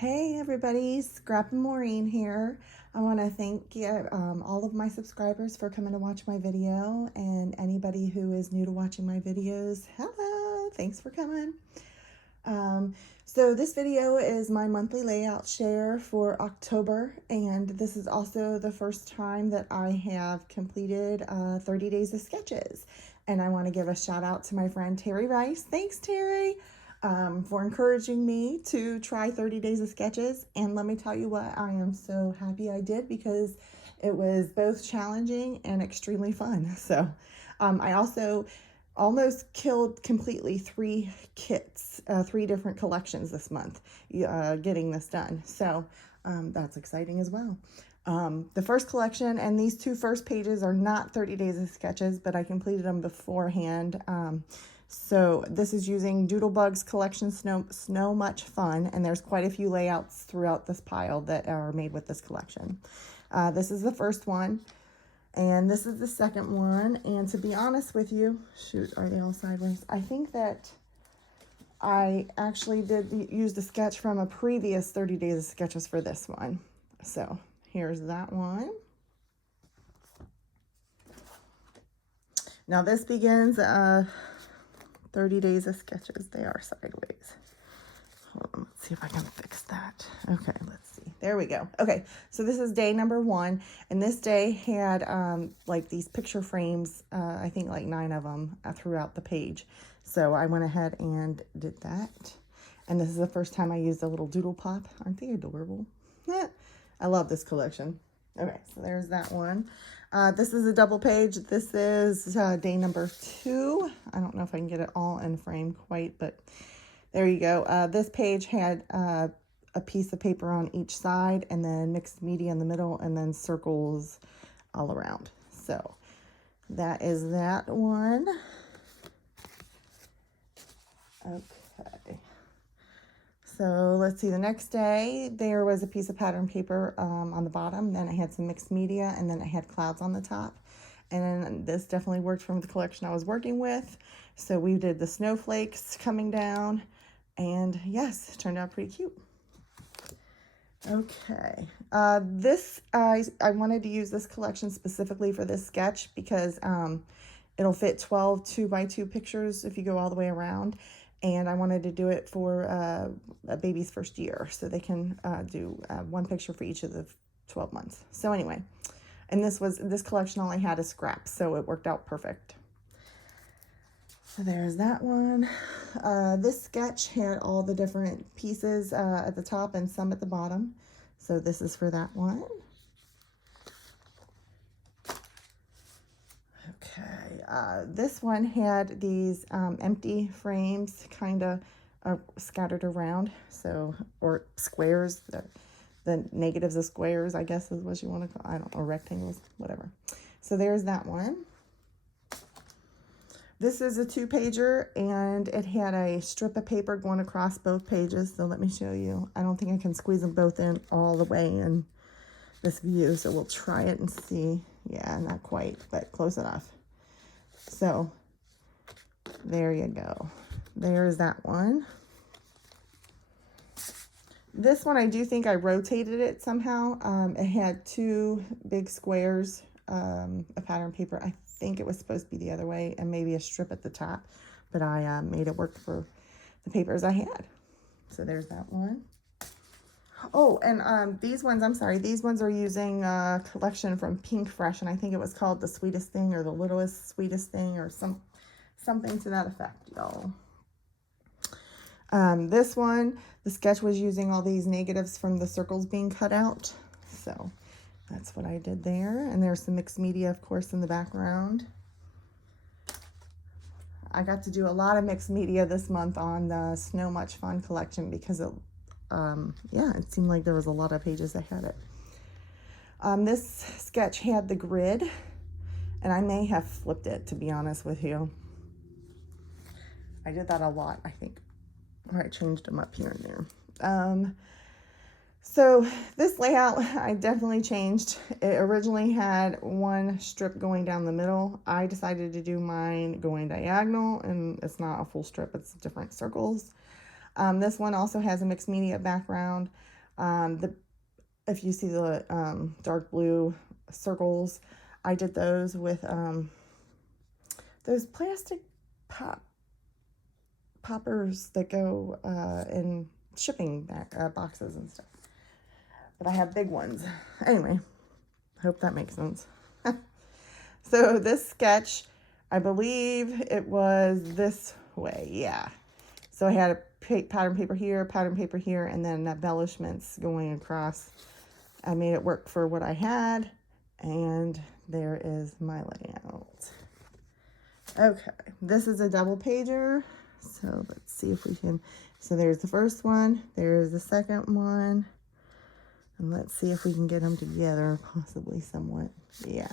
Hey everybody, Scrap and Maureen here. I want to thank all of my subscribers for coming to watch my video, and anybody who is new to watching my videos, hello, thanks for coming. So this video is my monthly layout share for October, and this is also the first time that I have completed 30 days of sketches. And I want to give a shout out to my friend Terry Rice. Thanks, Terry. For encouraging me to try 30 days of sketches. And let me tell you what, I am so happy I did, because it was both challenging and extremely fun. So I also almost killed completely 3 kits, 3 different collections this month, getting this done. So that's exciting as well. The first collection and these 2 first pages are not 30 days of sketches, but I completed them beforehand. So this is using Doodlebug's collection, Snow Much Fun, and there's quite a few layouts throughout this pile that are made with this collection. This is the first one, and this is the second one, and to be honest with you, shoot, are they all sideways? I think that I actually did use the sketch from a previous 30 days of sketches for this one. So here's that one. Now this begins 30 days of sketches. They are sideways. Hold on, let's see if I can fix that. Okay, let's see. There we go. Okay, so this is day number 1, and this day had like these picture frames, I think like 9 of them throughout the page. So I went ahead and did that. And this is the first time I used a little doodle pop. Aren't they adorable? I love this collection. Okay, so there's that one. This is a double page. This is day number 2. I don't know if I can get it all in frame quite, but there you go. This page had a piece of paper on each side, and then mixed media in the middle, and then circles all around. So that is that one. Okay. So let's see, the next day there was a piece of pattern paper on the bottom, then it had some mixed media, and then it had clouds on the top. And then this definitely worked from the collection I was working with. So we did the snowflakes coming down, and yes, it turned out pretty cute. Okay, this I wanted to use this collection specifically for this sketch because it'll fit 12 2x2 pictures if you go all the way around. And I wanted to do it for a baby's first year, so they can do 1 picture for each of the 12 months. So anyway, and this collection only had a scrap, so it worked out perfect. So there's that one. This sketch had all the different pieces at the top and some at the bottom. So this is for that one. Okay, this one had these empty frames kind of scattered around, so, or squares, the negatives of squares, I guess is what you want to call, I don't know, rectangles, whatever. So there's that one. This is a 2-pager, and it had a strip of paper going across both pages, so let me show you. I don't think I can squeeze them both in all the way in this view, so we'll try it and see. Yeah, not quite, but close enough. So there you go. There's that one. This one, I do think I rotated it somehow. It had 2 big squares of pattern paper. I think it was supposed to be the other way, and maybe a strip at the top, but I made it work for the papers I had. So there's that one. Oh, and these ones, I'm sorry, these ones are using a collection from PinkFresh, and I think it was called The Sweetest Thing, or The Littlest Sweetest Thing, or something to that effect, y'all. This one, the sketch was using all these negatives from the circles being cut out, so that's what I did there. And there's some mixed media, of course, in the background. I got to do a lot of mixed media this month on the Snow Much Fun collection, because it yeah, it seemed like there was a lot of pages that had it. This sketch had the grid, and I may have flipped it, to be honest with you. I did that a lot, I think, or I changed them up here and there. So this layout, I definitely changed. It originally had 1 strip going down the middle. I decided to do mine going diagonal, and it's not a full strip, it's different circles. This one also has a mixed media background. If you see the dark blue circles, I did those with those plastic poppers that go in shipping boxes and stuff. But I have big ones. Anyway, I hope that makes sense. So this sketch, I believe it was this way, yeah. So I had a pattern paper here, and then embellishments going across. I made it work for what I had, and there is my layout. Okay, this is a double pager, so let's see if we can, so there's the first one, there's the second one, and let's see if we can get them together, possibly somewhat, yeah.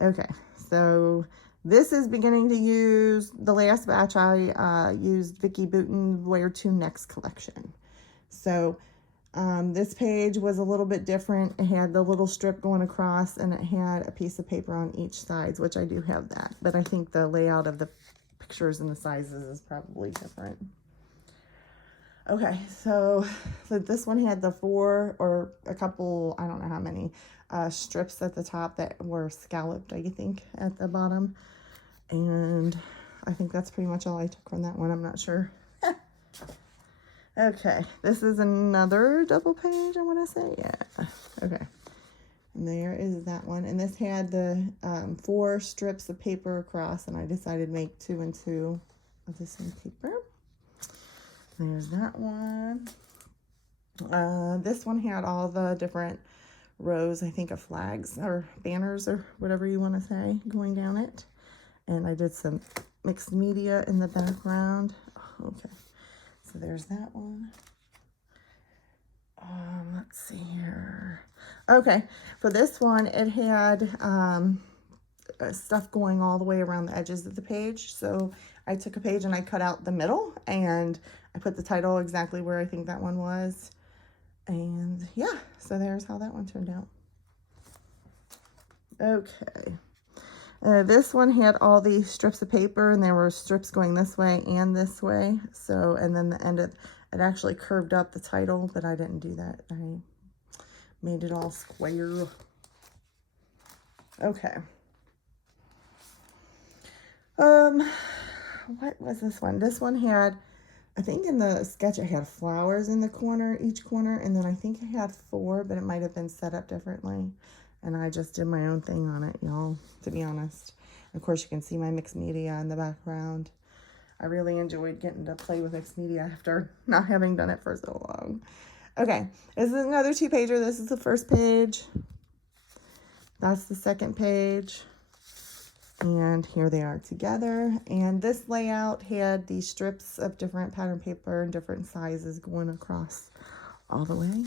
Okay, so this is beginning to use, the last batch I used Vicki Boutin Where to Next collection. So this page was a little bit different. It had the little strip going across, and it had a piece of paper on each side, which I do have that. But I think the layout of the pictures and the sizes is probably different. Okay, so this one had the 4 or a couple, I don't know how many, strips at the top that were scalloped, I think, at the bottom. And I think that's pretty much all I took from that one. I'm not sure. Okay, this is another double page, I want to say. Yeah, okay. And there is that one. And this had the 4 strips of paper across, and I decided to make 2 and 2 of the same paper. There's that one. This one had all the different rows, I think, of flags or banners or whatever you want to say going down it. And I did some mixed media in the background. Okay, so there's that one. Let's see here. Okay, for this one, it had stuff going all the way around the edges of the page. So I took a page and I cut out the middle, and I put the title exactly where I think that one was. And yeah, so there's how that one turned out. Okay. This one had all these strips of paper, and there were strips going this way and this way. So, and then the end of it actually curved up the title, but I didn't do that. I made it all square. Okay. What was this one? This one had, I think in the sketch I had flowers in the corner, each corner, and then I think I had 4, but it might have been set up differently. And I just did my own thing on it, y'all, to be honest. Of course, you can see my mixed media in the background. I really enjoyed getting to play with mixed media after not having done it for so long. Okay, this is another 2-pager. This is the first page. That's the second page. And here they are together. And this layout had these strips of different pattern paper and different sizes going across all the way.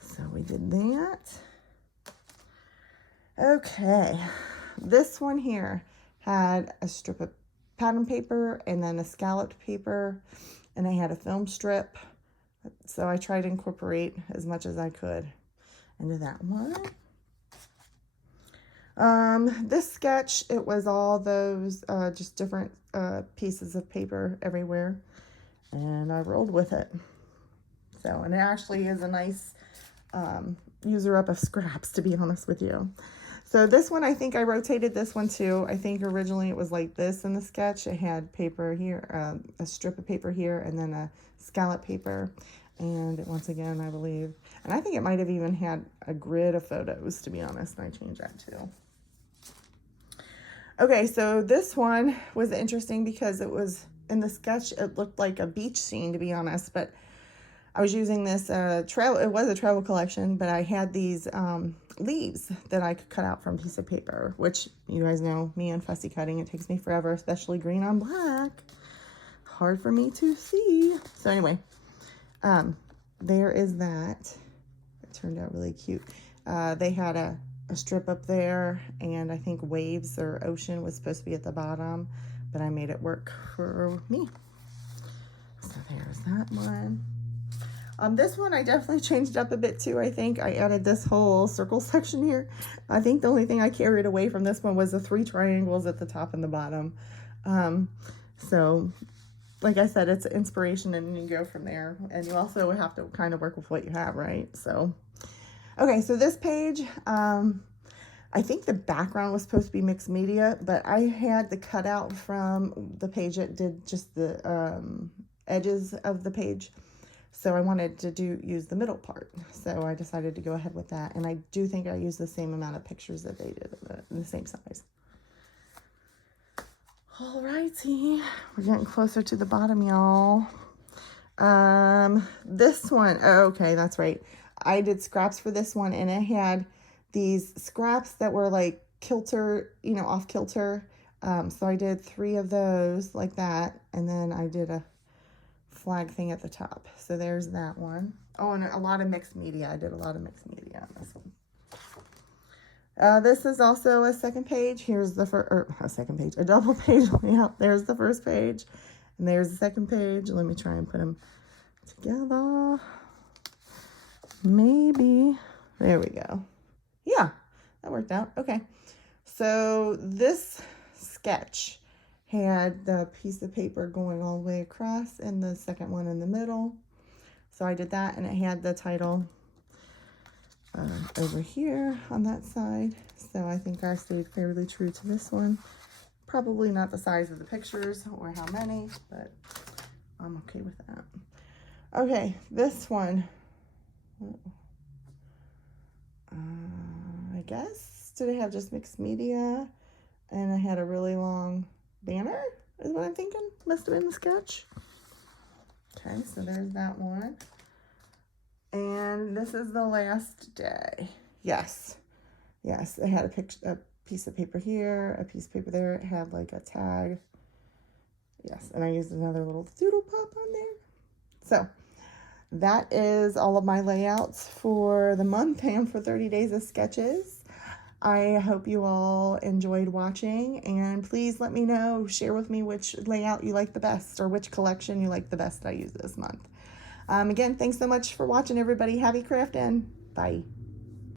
So we did that. Okay, this one here had a strip of pattern paper and then a scalloped paper, and I had a film strip. So I tried to incorporate as much as I could into that one. This sketch, it was all those just different pieces of paper everywhere, and I rolled with it. So, and it actually is a nice user up of scraps, to be honest with you. So this one, I think I rotated this one too. I think originally it was like this in the sketch. It had paper here, a strip of paper here, and then a scallop paper. And once again, I believe, and I think it might have even had a grid of photos, to be honest, and I changed that too. Okay, so this one was interesting because it was, in the sketch, it looked like a beach scene, to be honest, but I was using this it was a travel collection, but I had these leaves that I could cut out from a piece of paper, which you guys know me and fussy cutting, it takes me forever, especially green on black. Hard for me to see. So anyway, there is that. It turned out really cute. They had a strip up there, and I think waves or ocean was supposed to be at the bottom, but I made it work for me. So there's that one. This one I definitely changed up a bit too. I think I added this whole circle section here. I think the only thing I carried away from this one was the 3 triangles at the top and the bottom. So like I said, it's inspiration and you go from there. And you also have to kind of work with what you have, right? So, okay, so this page, I think the background was supposed to be mixed media, but I had the cutout from the page that did just the edges of the page. So I wanted to use the middle part. So I decided to go ahead with that. And I do think I used the same amount of pictures that they did, in the same size. Alrighty, we're getting closer to the bottom, y'all. This one, oh, okay, that's right. I did scraps for this one, and it had these scraps that were like kilter, you know, off kilter. So I did 3 of those like that, and then I did a flag thing at the top. So there's that one. Oh, and a lot of mixed media. I did a lot of mixed media on this one. This is also a second page. Here's the first, or a second page, a double page layout. There's the first page, and there's the second page. Let me try and put them together. Maybe. There we go. Yeah, that worked out. Okay. So this sketch had the piece of paper going all the way across and the second one in the middle. So I did that, and it had the title over here on that side. So I think I stayed fairly true to this one. Probably not the size of the pictures or how many, but I'm okay with that. Okay, this one, I guess, did I have just mixed media? And I had a really long banner, is what I'm thinking. Must have been the sketch. Okay, so there's that one. And this is the last day. Yes. Yes, it had a piece of paper here, a piece of paper there. It had like a tag. Yes, and I used another little doodle pop on there. So that is all of my layouts for the month and for 30 days of sketches. I hope you all enjoyed watching, and please let me know, share with me which layout you like the best or which collection you like the best I use this month. Again, thanks so much for watching, everybody. Happy crafting. Bye.